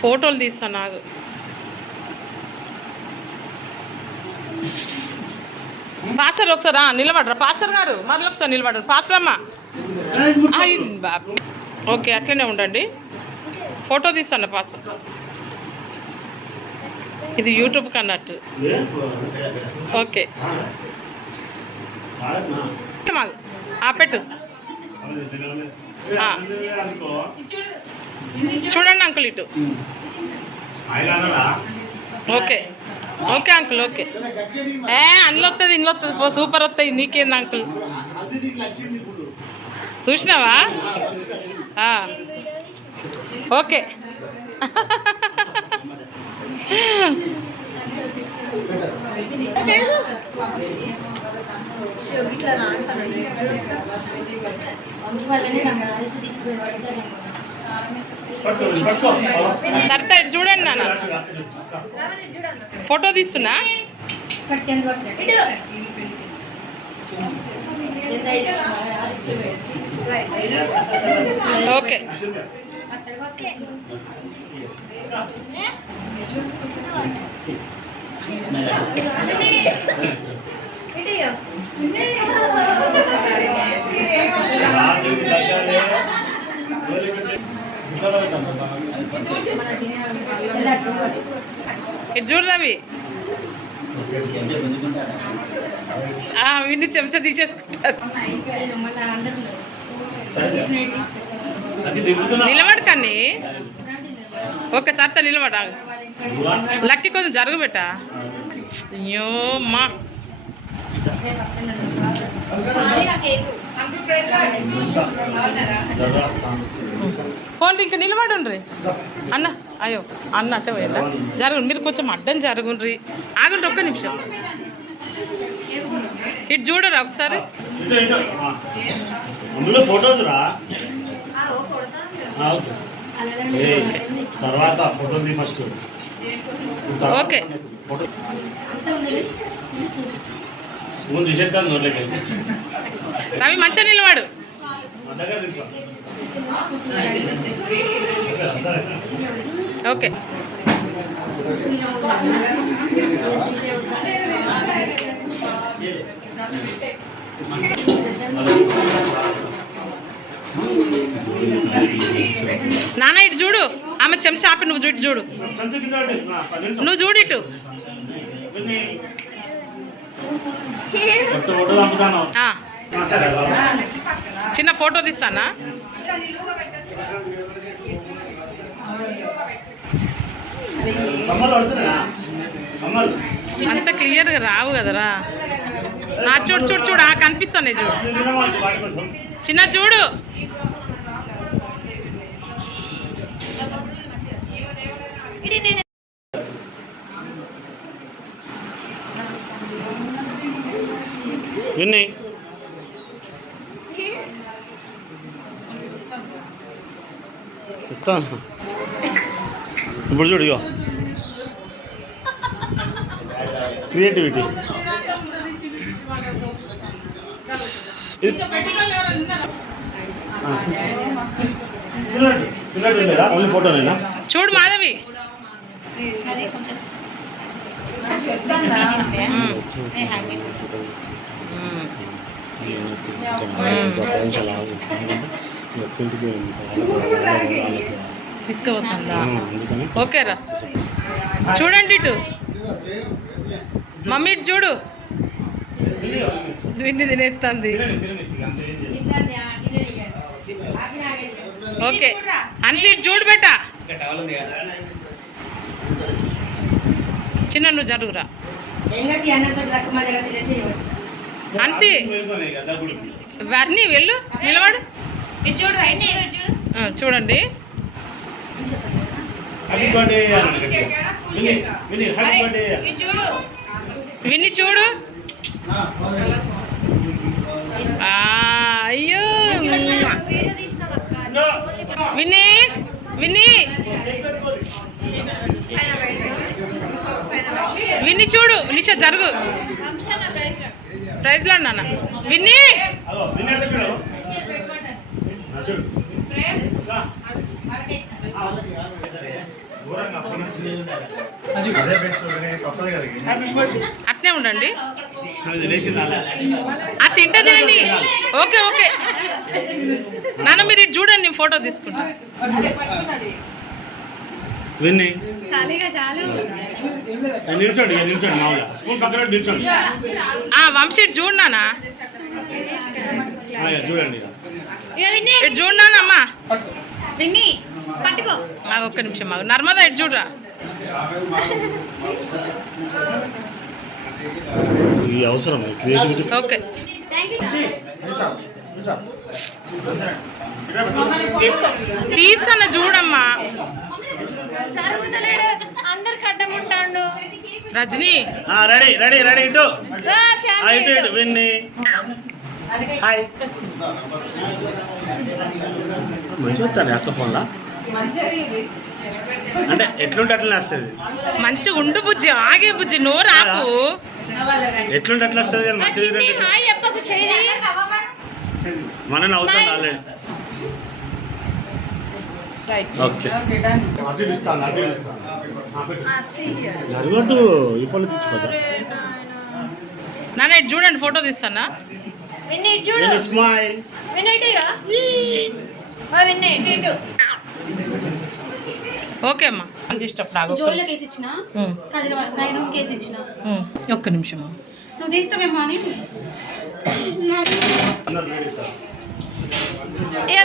ఫోటోలు తీస్తాను నాకు. పాస్టర్ ఒకసారి నిలబడరా పాస్టర్ గారు, మరొకసారి ఒకసారి నిలబడరు పాస్టర్ అమ్మ. బాబు ఓకే, అట్లనే ఉండండి. ఫోటో తీస్తాను పాస్టర్. ఇది యూట్యూబ్కి అన్నట్టు. ఓకే పెట్టు. చూడండి అంకుల్ ఇటు. Okay okay uncle okay. అందులో వస్తుంది ఇందులో వస్తుంది, సూపర్ వస్తాయి. నీకేంది అంకుల్, చూసినావా? ఓకే సరితా చూడండి నాన్న, ఫోటో తీస్తున్నా. ఓకే ఇటు చూడు రవి, వీడిని చెంచా తీసేసుకుంటారు. నిలబడు కానీ ఓకే సరిత నిలబడ. లక్కి కొంచెం జరుగు పెట్టా. అయ్యో అమ్మా, పోండి ఇంకా నిలబడుండ్రి అన్న. అయ్యో అన్న అంటే పోయిందా? జరుగుండి మీరు కొంచెం అడ్డం జరుగుండ్రి. ఆగుండ్రి ఒక్క నిమిషం. ఇటు చూడరా ఒకసారి. ఓకే రవి మంచిగా నిలవాడు. ఓకే నాన్న ఇటు చూడు, ఆమె చెంచా ఆపి నువ్వు ఇటు చూడు, నువ్వు చూడు ఇటు. చిన్న ఫోటో తీస్తానా? అంత క్లియర్గా రావు కదరా. నా చూడు చూడు చూడు కనిపిస్తానే చూడు, చిన్న చూడు. విన్నీ ఇప్పుడు చూడు, ఇగో క్రియేటివిటీ. ఫోటోనేనా? చూడు మాధవి, తీసుకుపోతుందా? ఓకేరా చూడండి ఇటు. మమ్మీ ఇటు చూడు, విన్ని తినేస్తుంది. ఓకే అన్సి ఇటు చూడు బెట్ట. చిన్న నువ్వు జరుగురా అన్సి. వర్ణి వెళ్ళు, నిలబడు. చూడండి విన్ని చూడు. అయ్యో విన్నీ విన్నీ విన్ని చూడు. నిషా జరుగు, ప్రైజ్లా నాన్న. విన్నీ అట్నే ఉండండి. అది తింటే తినండి. ఓకే ఓకే నాన్న మీరు ఇటు చూడండి, నేను ఫోటో తీసుకుంటా. నిల్చోండి నిల్చోండి మామూలుగా స్కూల్ పక్కన నిల్చోండి. వంశీ ఇటు చూడు నాన్న, చూడండి ఇటు చూడు నాన్నమ్మా. పట్టుకో ఒక్క నిమిషం మాకు. నర్మదా ఇటు చూడరా. ఈ అవసరం క్రియేటివిటీ. ఓకే తీస్తాను చూడమ్మా. అందరికి అడ్డం ఉంటాడు రజనీ. రెడీ రెడీ రెడీ ఇటు ఇటు ఇటు విన్ని. హాయ్ మంచిగా వస్తాను అక్క ఫోన్లో. అంటే ఎట్లుంటే అట్లనే వస్తుంది. మంచిగా ఉండు బుజ్జి, ఆగే బుజ్జి, నోరు ఆకు. ఎట్లుంటే అట్లా వస్తుంది కానీ మంచిగా మనం నవ్వుతాం ఆల్రెడీ. ఓకే జరగట్టు ఈ ఫోన్లో తెచ్చిపోతా. నాన్న ఇటు చూడండి, ఫోటో తీస్తానా. స్మైల్. ఓకే అమ్మా. ఇష్టప్పుడు జోల్లో కేసు ఇచ్చిన కేసు ఇచ్చిన. ఒక్క నిమిషం నువ్వు తీస్తావేమో అని.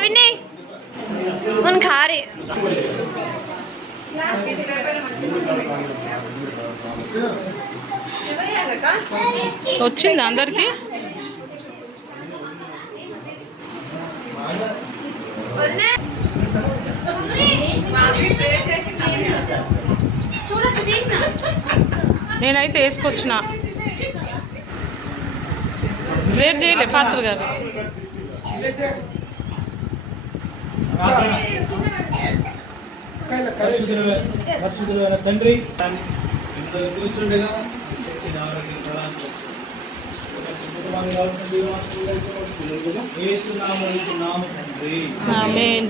విన్నీ మన ఖారే వచ్చింది అందరికి. నేనైతే వేసుకొచ్చిన. ప్లేట్ చేయలే పాస్టర్ గారు. పరిశుద్ధులైన తండ్రి ఆమేన్.